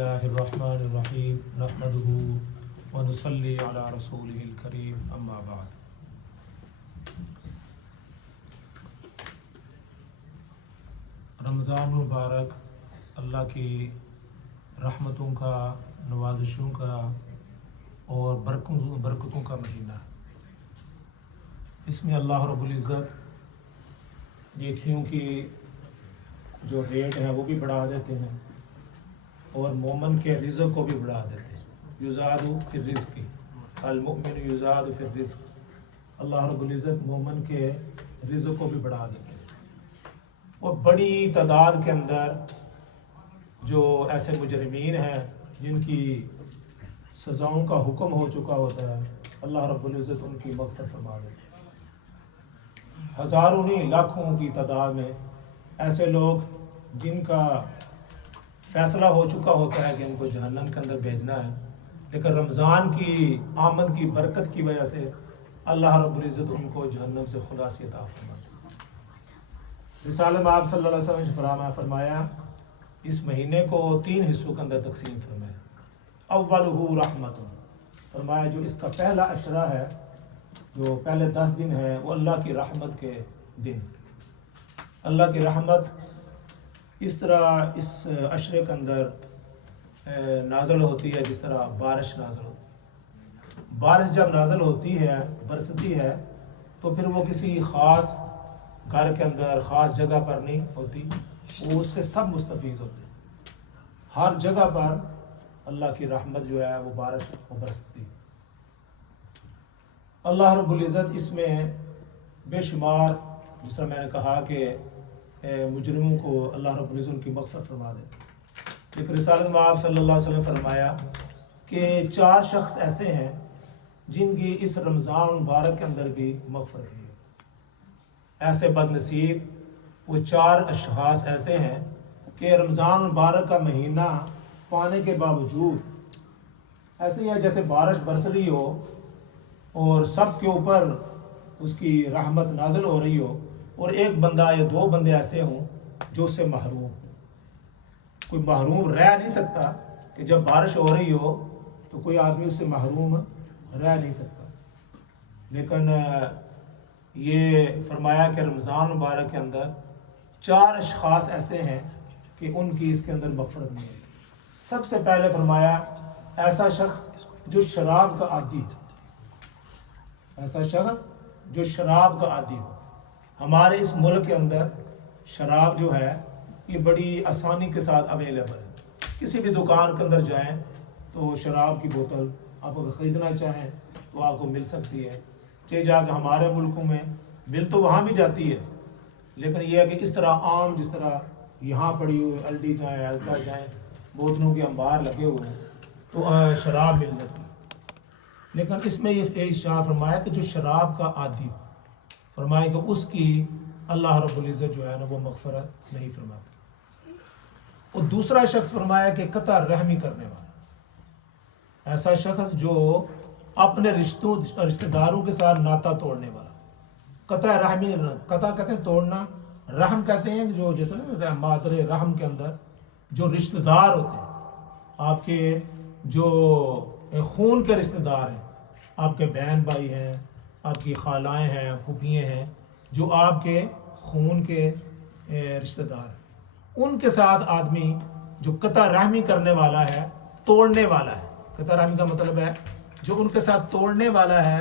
الله الرحمن الرحيم نحمده ونصلي على رسوله الكريم اما بعد. رمضان مبارک اللہ کی رحمتوں کا، نوازشوں کا اور برکتوں کا مہینہ ہے. اس میں اللہ رب العزت نیکیوں کی جو ریٹ ہے وہ بھی بڑھا دیتے ہیں اور مومن کے رزق کو بھی بڑھا دیتے ہیں. یزاد فی الرزق، المؤمن یزاد فی الرزق. اللہ رب العزت مومن کے رزق کو بھی بڑھا دیتے ہیں. اور بڑی تعداد کے اندر جو ایسے مجرمین ہیں جن کی سزاؤں کا حکم ہو چکا ہوتا ہے، اللہ رب العزت ان کی مغفرت فرما دیتے ہیں. ہزاروں نہیں لاکھوں کی تعداد میں ایسے لوگ جن کا فیصلہ ہو چکا ہوتا ہے کہ ان کو جہنم کے اندر بھیجنا ہے، لیکن رمضان کی آمد کی برکت کی وجہ سے اللہ رب العزت ان کو جہنم سے خلاصی عطا فرماتے ہیں. رسالت میں آپ صلی اللہ علیہ وسلم نے فرمایا اس مہینے کو 3 حصوں کے اندر تقسیم فرمایا. اولہ رحمت، فرمایا جو اس کا پہلا عشرہ ہے، جو پہلے 10 دن ہیں، وہ اللہ کی رحمت کے دن. اللہ کی رحمت اس طرح اس عشرے کے اندر نازل ہوتی ہے جس طرح بارش نازل ہوتی ہے. بارش جب نازل ہوتی ہے، برستی ہے، تو پھر وہ کسی خاص گھر کے اندر خاص جگہ پر نہیں ہوتی، وہ اس سے سب مستفیض ہوتے ہیں. ہر جگہ پر اللہ کی رحمت جو ہے وہ بارش وہ برستی. اللہ رب العزت اس میں بے شمار، جس طرح میں نے کہا کہ مجرموں کو اللہ رب العزت ان کی مغفرت فرما دے. لیکن رسالت میں آپ صلی اللہ علیہ وسلم فرمایا کہ 4 شخص ایسے ہیں جن کی اس رمضان مبارک کے اندر بھی مغفرت ہوئی. ایسے بد نصیب وہ 4 اشخاص ایسے ہیں کہ رمضان مبارک کا مہینہ پانے کے باوجود ایسے ہی ہے جیسے بارش برس رہی ہو اور سب کے اوپر اس کی رحمت نازل ہو رہی ہو، اور ایک بندہ یا 2 بندے ایسے ہوں جو اس سے محروم. کوئی محروم رہ نہیں سکتا کہ جب بارش ہو رہی ہو تو کوئی آدمی اس سے محروم رہ نہیں سکتا. لیکن یہ فرمایا کہ رمضان مبارک کے اندر 4 اشخاص ایسے ہیں کہ ان کی اس کے اندر مغفرت نہیں ہے. سب سے پہلے فرمایا ایسا شخص جو شراب کا عادی ہو. ایسا شخص جو شراب کا عادی ہو. ہمارے اس ملک کے اندر شراب جو ہے یہ بڑی آسانی کے ساتھ اویلیبل ہے. کسی بھی دکان کے اندر جائیں تو شراب کی بوتل آپ اگر خریدنا چاہیں تو آپ کو مل سکتی ہے. چاہے جا کے ہمارے ملکوں میں مل تو وہاں بھی جاتی ہے، لیکن یہ ہے کہ اس طرح عام جس طرح یہاں پڑی ہوئی الڈی جائیں ایزدہ جائیں بوتلوں کے انبار لگے ہوئے ہیں تو شراب مل جاتی ہے. لیکن اس میں یہ ارشاد فرمایا کہ جو شراب کا عادی ہو، فرمایا کہ اس کی اللہ رب العزت جو ہے نا وہ مغفرت نہیں فرماتی. اور دوسرا شخص فرمایا کہ قطع رحمی کرنے والا، ایسا شخص جو اپنے رشتہ داروں کے ساتھ ناتا توڑنے والا. قطع رحمی، قطع کہتے ہیں توڑنا، رحم کہتے ہیں جو جیسے نا مادر رحم کے اندر جو رشتہ دار ہوتے ہیں، آپ کے جو خون کے رشتہ دار ہیں، آپ کے بہن بھائی ہیں، آپ کی خالائیں ہیں، پھوپھیاں ہیں، جو آپ کے خون کے رشتہ دار ہیں، ان کے ساتھ آدمی جو قطع رحمی کرنے والا ہے، توڑنے والا ہے. قطع رحمی کا مطلب ہے جو ان کے ساتھ توڑنے والا ہے،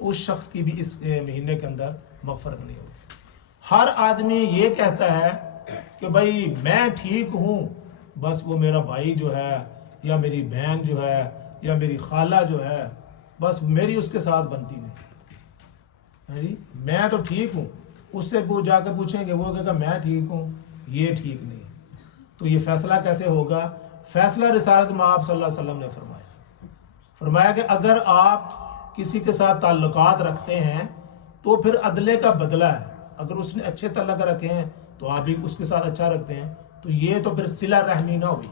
اس شخص کی بھی اس مہینے کے اندر مغفرت نہیں ہوگی. ہر آدمی یہ کہتا ہے کہ بھائی میں ٹھیک ہوں، بس وہ میرا بھائی جو ہے یا میری بہن جو ہے یا میری خالہ جو ہے بس میری اس کے ساتھ بنتی نہیں. میں تو ٹھیک ہوں، اس سے جا کے پوچھیں گے وہ کہے گا میں ٹھیک ہوں، یہ ٹھیک نہیں. تو یہ فیصلہ کیسے ہوگا؟ فیصلہ رسالت میں آپ صلی اللہ علیہ وسلم نے فرمایا کہ اگر آپ کسی کے ساتھ تعلقات رکھتے ہیں تو پھر عدلے کا بدلہ ہے. اگر اس نے اچھے تعلق رکھے ہیں تو آپ بھی اس کے ساتھ اچھا رکھتے ہیں، تو یہ تو پھر صلہ رحمی نہ ہوئی.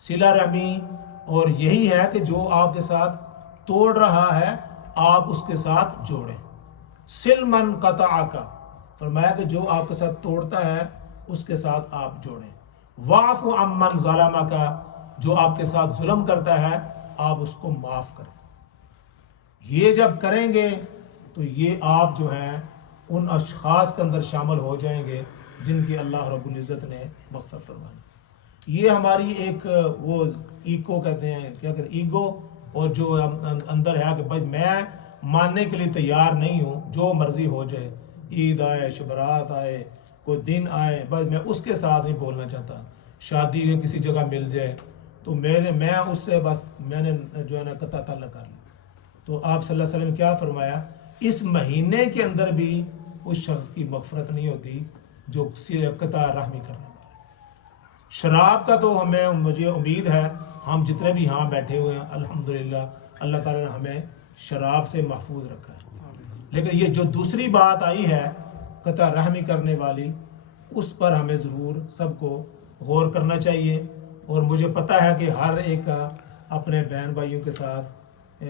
صلہ رحمی اور یہی ہے کہ جو آپ کے ساتھ توڑ رہا ہے آپ اس کے ساتھ جوڑیں. سل من قطعک، فرمایا کہ جو آپ کے ساتھ توڑتا ہے اس کے ساتھ آپ جوڑیں. واعف عمن ظلمک، جو آپ کے ساتھ ظلم کرتا ہے آپ اس کو معاف کریں. یہ جب کریں گے تو یہ آپ جو ہیں ان اشخاص کے اندر شامل ہو جائیں گے جن کی اللہ رب العزت نے مغفرت فرمائی. یہ ہماری ایک وہ ایگو کہتے ہیں، کیا کہتے ہیں، ایگو، اور جو اندر ہے کہ بھائی میں ماننے کے لیے تیار نہیں ہوں، جو مرضی ہو جائے، عید آئے، شبرات آئے، کوئی دن آئے، بس میں اس کے ساتھ نہیں بولنا چاہتا. شادی میں کسی جگہ مل جائے تو میں اس سے بس میں نے جو ہے نا قطع تعلق کر لیا. تو آپ صلی اللہ علیہ وسلم نے کیا فرمایا، اس مہینے کے اندر بھی اس شخص کی مغفرت نہیں ہوتی جو قطع رحمی کرنے والا. شراب کا تو مجھے امید ہے ہم جتنے بھی یہاں بیٹھے ہوئے ہیں الحمدللہ اللہ تعالیٰ نے ہمیں شراب سے محفوظ رکھا ہے. لیکن یہ جو دوسری بات آئی ہے قطع رحمی کرنے والی، اس پر ہمیں ضرور سب کو غور کرنا چاہیے. اور مجھے پتہ ہے کہ ہر ایک کا اپنے بہن بھائیوں کے ساتھ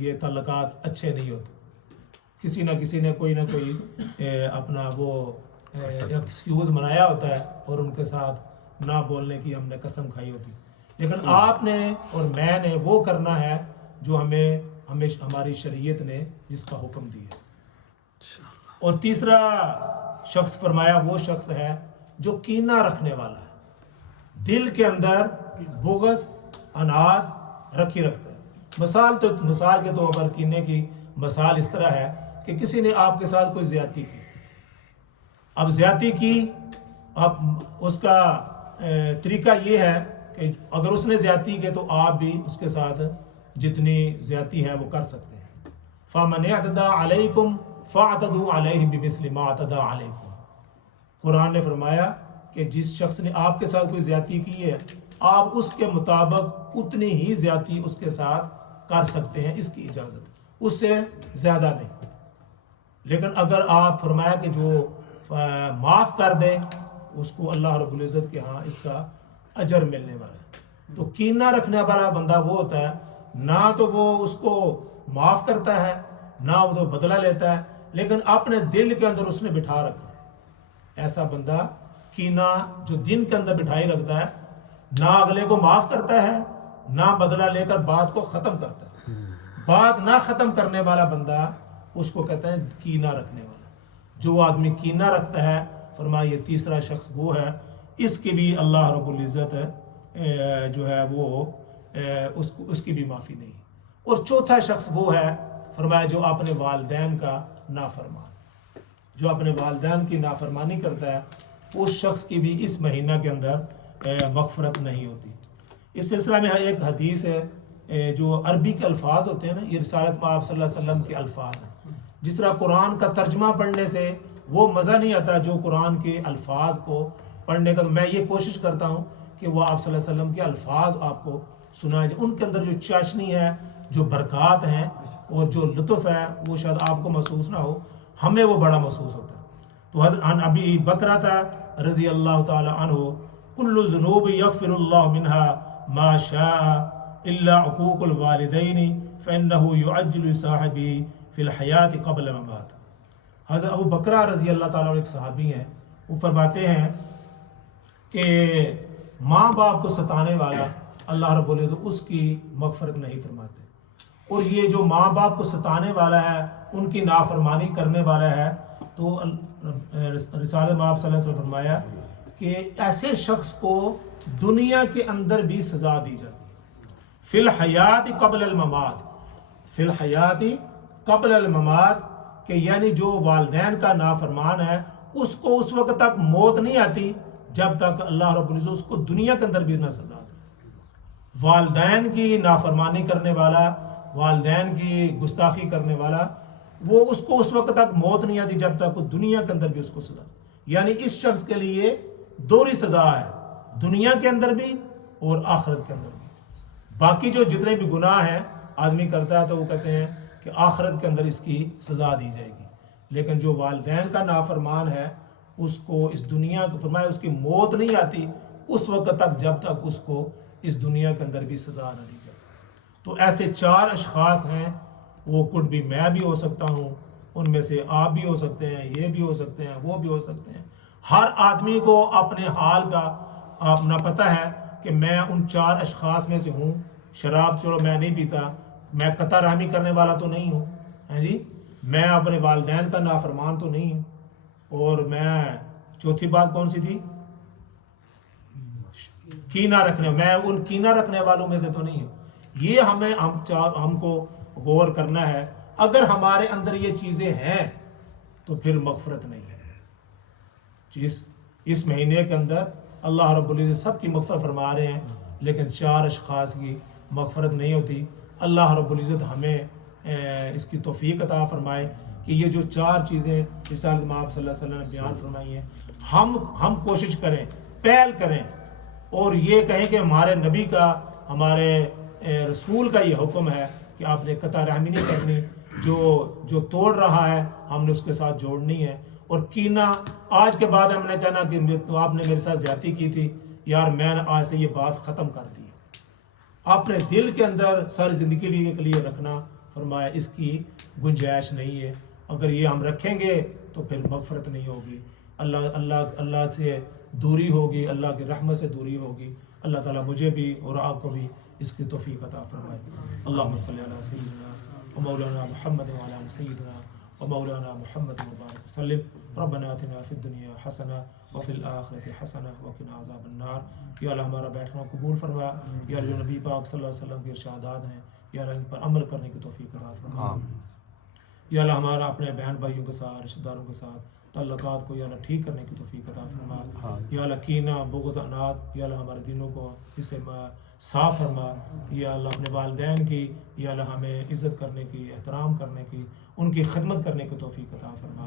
یہ تعلقات اچھے نہیں ہوتے. کسی نہ کسی نے کوئی نہ کوئی اپنا وہ ایکسکیوز بنایا ہوتا ہے اور ان کے ساتھ نہ بولنے کی ہم نے قسم کھائی ہوتی. لیکن آپ نے اور میں نے وہ کرنا ہے جو ہماری شریعت نے جس کا حکم دیا. اور تیسرا شخص فرمایا وہ شخص ہے جو کینہ رکھنے والا ہے، دل کے اندر بغض اناد رکھی رکھتا ہے. مثال کے طور پر کینے کی مثال اس طرح ہے کہ کسی نے آپ کے ساتھ کوئی زیادتی کی. اب زیادتی کی، اب اس کا طریقہ یہ ہے کہ اگر اس نے زیادتی کی تو آپ بھی اس کے ساتھ جتنی زیادتی ہے وہ کر سکتے ہیں. فَمَنِ اعْتَدَىٰ عَلَيْكُمْ فَاعْتَدُوا عَلَيْهِ بِمِثْلِ مَا اعْتَدَىٰ عَلَيْكُمْ. قرآن نے فرمایا کہ جس شخص نے آپ کے ساتھ کوئی زیادتی کی ہے آپ اس کے مطابق اتنی ہی زیادتی اس کے ساتھ کر سکتے ہیں، اس کی اجازت، اس سے زیادہ نہیں. لیکن اگر آپ فرمایا کہ جو معاف کر دے اس کو اللہ رب العزت کے ہاں اس کا اجر ملنے والا ہے. تو کینہ رکھنے والا بندہ وہ ہوتا ہے نہ تو وہ اس کو معاف کرتا ہے نہ وہ تو بدلہ لیتا ہے، لیکن اپنے دل کے اندر اس نے بٹھا رکھا. ایسا بندہ کینہ جو دن کے اندر بٹھائی رکھتا ہے، نہ اگلے کو معاف کرتا ہے نہ بدلہ لے کر بات کو ختم کرتا ہے. بات نہ ختم کرنے والا بندہ اس کو کہتے ہیں کینہ رکھنے والا. جو آدمی کینہ رکھتا ہے فرمایا یہ تیسرا شخص وہ ہے، اس کی بھی اللہ رب العزت جو ہے وہ اس کی بھی معافی نہیں. اور چوتھا شخص وہ ہے فرمایا جو اپنے والدین کا نافرمان، جو اپنے والدین کی نافرمانی کرتا ہے اس شخص کی بھی اس مہینہ کے اندر مغفرت نہیں ہوتی. اس سلسلہ میں ایک حدیث ہے، جو عربی کے الفاظ ہوتے ہیں نا، یہ رسالت میں آپ صلی اللہ علیہ وسلم کے الفاظ ہیں. جس طرح قرآن کا ترجمہ پڑھنے سے وہ مزہ نہیں آتا جو قرآن کے الفاظ کو پڑھنے کا، تو میں یہ کوشش کرتا ہوں کہ وہ آپ صلی اللہ علیہ وسلم کے الفاظ آپ کو سنائے جائے. ان کے اندر جو چاشنی ہے، جو برکات ہیں اور جو لطف ہے وہ شاید آپ کو محسوس نہ ہو، ہمیں وہ بڑا محسوس ہوتا ہے. تو عن ابی بکرہ رضی اللہ تعالی عنہ کل ذنوب یغفر اللہ منها ما شاء الا عقوق الوالدین فانه يعجل صاحبی فی الحیات قبل ممات. حضرت ابو بکرہ رضی اللہ تعالیٰ عنہ ایک صحابی ہیں، وہ فرماتے ہیں کہ ماں باپ کو ستانے والا اللہ رب العزت اس کی مغفرت نہیں فرماتے. اور یہ جو ماں باپ کو ستانے والا ہے، ان کی نافرمانی کرنے والا ہے، تو رسالت میں آپ صلی اللہ علیہ وسلم فرمایا کہ ایسے شخص کو دنیا کے اندر بھی سزا دی جاتی ہے. فی الحیات قبل الممات، فی الحیات قبل الممات، کہ یعنی جو والدین کا نافرمان ہے اس کو اس وقت تک موت نہیں آتی جب تک اللہ رب العزت اس کو دنیا کے اندر بھی نہ سزا دے. والدین کی نافرمانی کرنے والا، والدین کی گستاخی کرنے والا، وہ اس کو اس وقت تک موت نہیں آتی جب تک وہ دنیا کے اندر بھی اس کو سزا. یعنی اس شخص کے لیے دوہری سزا ہے، دنیا کے اندر بھی اور آخرت کے اندر بھی. باقی جو جتنے بھی گناہ ہیں آدمی کرتا ہے تو وہ کہتے ہیں کہ آخرت کے اندر اس کی سزا دی جائے گی. لیکن جو والدین کا نافرمان ہے اس کو اس دنیا کو فرمایا اس کی موت نہیں آتی اس وقت تک جب تک اس کو اس دنیا کے اندر بھی سزا نہ دی جائے. تو ایسے 4 اشخاص ہیں، وہ کڈ بھی میں بھی ہو سکتا ہوں، ان میں سے آپ بھی ہو سکتے ہیں، یہ بھی ہو سکتے ہیں، وہ بھی ہو سکتے ہیں. ہر آدمی کو اپنے حال کا اپنا پتہ ہے کہ میں ان 4 اشخاص میں سے ہوں. شراب چلو میں نہیں پیتا, میں قطع رحمی کرنے والا تو نہیں ہوں, ہیں جی, میں اپنے والدین کا نافرمان تو نہیں ہوں, اور میں چوتھی بات کون سی تھی, کینہ رکھنے, میں ان کینہ رکھنے والوں میں سے تو نہیں ہوں. یہ ہم کو غور کرنا ہے. اگر ہمارے اندر یہ چیزیں ہیں تو پھر مغفرت نہیں ہے. اس مہینے کے اندر اللہ رب العزت سب کی مغفرت فرما رہے ہیں, لیکن 4 اشخاص کی مغفرت نہیں ہوتی. اللہ رب العزت ہمیں اس کی توفیق عطا فرمائے کہ یہ جو 4 چیزیں رسالت مآب صلی اللہ علیہ وسلم نے بیان فرمائی ہیں, ہم کوشش کریں, پہل کریں, اور یہ کہیں کہ ہمارے نبی کا, ہمارے رسول کا یہ حکم ہے کہ آپ نے قطع رحمی نہیں کرنی, جو توڑ رہا ہے ہم نے اس کے ساتھ جوڑنی ہے. اور کینہ آج کے بعد ہم نے کہنا کہ آپ نے میرے ساتھ زیادتی کی تھی یار, میں نے آج سے یہ بات ختم کر دی. اپنے دل کے اندر ساری زندگی کے لیے رکھنا, فرمایا اس کی گنجائش نہیں ہے. اگر یہ ہم رکھیں گے تو پھر مغفرت نہیں ہوگی, اللہ سے دوری ہوگی, اللہ کی رحمت سے دوری ہوگی. اللہ تعالیٰ مجھے بھی اور آپ کو بھی اس کی توفیق عطا فرمائے. اللہم صلی علی سیدنا و مولانا محمد و علی سیدنا و مولانا محمد مبارک وسلم. ربنا آتنا فی الدنیا حسنہ وفی الآخرۃ حسنہ وقنا عذاب النار. یا اللہ ہمارا بیٹھنا قبول فرما. یا اللہ جو نبی پاک صلی اللہ علیہ وسلم کے ارشادات ہیں یا اللہ ان پر عمل کرنے کی توفیق عطا فرما. یا اللہ ہمارا اپنے بہن بھائیوں کے ساتھ, رشتہ داروں کے ساتھ تعلقات کو یا اللہ ٹھیک کرنے کی توفیق عطا فرما. یا اللہ کینہ, بغض, عناد, یا اللہ ہمارے دلوں کو اس سے صاف فرما. یا اللہ اپنے والدین کی یا اللہ ہمیں عزت کرنے کی, احترام کرنے کی, ان کی خدمت کرنے کی توفیق عطا فرما.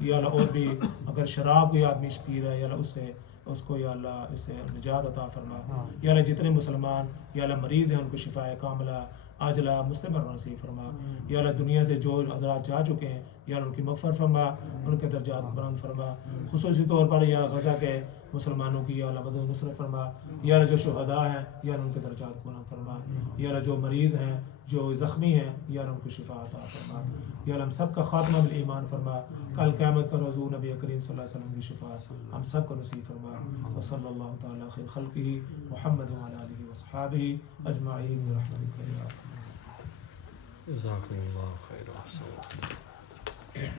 یا اللہ اور بھی اگر شراب کوئی آدمی پی رہا ہے یا اللہ اس کو یا اللہ اس سے نجات عطا فرما. یا اللہ جتنے مسلمان یا اللہ مریض ہیں ان کو شفاء کاملہ عاجلہ مستمر نصیب فرما. یا اللہ دنیا سے جو حضرات جا چکے ہیں یا اللہ ان کی مغفرت فرما, ان کے درجات بلند فرما. خصوصی طور پر یا غزہ کے مسلمانوں کی یا اللہ مدد نصرت فرما. یا اللہ جو شہداء ہیں یا اللہ ان کے درجات بلند فرما. یا اللہ جو مریض ہیں, جو زخمی ہیں, یا اللہ ان کو شفا عطا فرما. یا اللہ ہم سب کا خاتمہ بالایمان فرما. کل قیامت کا روز نبی کریم صلی اللہ علیہ وسلم کی شفا ہم سب کو نصیب فرما. وصلی اللہ تعالی خیر خلقہ محمد وعلی آلہ وصحابہ اجمعین برحمتک یا ارحم. جزاکم اللہ خیر.